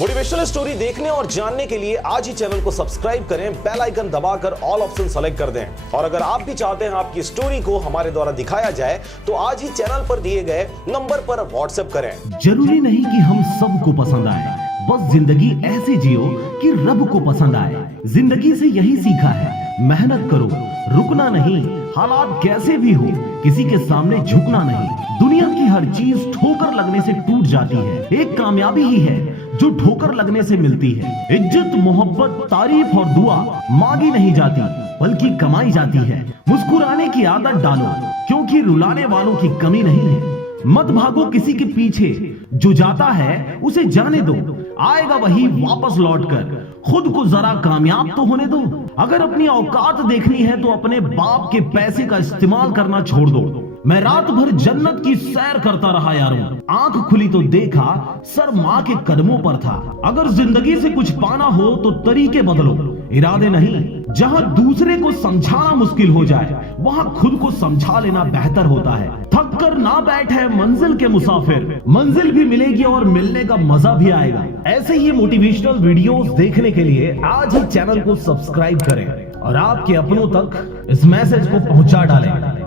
Motivational story देखने और जानने के लिए आज ही चैनल को सब्सक्राइब करें, बेल आइकन दबाकर ऑल ऑप्शन सेलेक्ट कर दें। और अगर आप भी चाहते हैं आपकी स्टोरी को हमारे द्वारा दिखाया जाए तो आज ही चैनल पर दिए गए नंबर पर व्हाट्सएप करें। जरूरी नहीं कि हम सबको पसंद आए, बस जिंदगी ऐसे जियो कि रब को पसंद आए। जिंदगी से यही सीखा है, मेहनत करो, रुकना नहीं, हालात कैसे भी हो किसी के सामने झुकना नहीं। दुनिया की हर चीज ठोकर लगने से टूट जाती है, एक कामयाबी ही है जो ठोकर लगने से मिलती है। इज्जत, मोहब्बत, तारीफ और दुआ मांगी नहीं जाती बल्कि कमाई जाती है। मुस्कुराने की आदत डालो क्योंकि रुलाने वालों की कमी नहीं है। मत भागो किसी के पीछे, जो जाता है उसे जाने दो, आएगा वही वापस लौटकर। खुद को जरा कामयाब तो होने दो। अगर अपनी औकात देखनी है तो अपने बाप के पैसे का इस्तेमाल करना छोड़ दो। मैं रात भर जन्नत की सैर करता रहा यारों, आंख खुली तो देखा सर माँ के कदमों पर था। अगर जिंदगी से कुछ पाना हो तो तरीके बदलो, इरादे नहीं। जहां दूसरे को समझाना मुश्किल हो जाए वहां खुद को समझा लेना बेहतर होता है। थक कर ना बैठे मंजिल के मुसाफिर, मंजिल भी मिलेगी और मिलने का मजा भी आएगा। ऐसे ही मोटिवेशनल वीडियोस देखने के लिए आज ही चैनल को सब्सक्राइब करें और आपके अपनों तक इस मैसेज को पहुंचा डालें।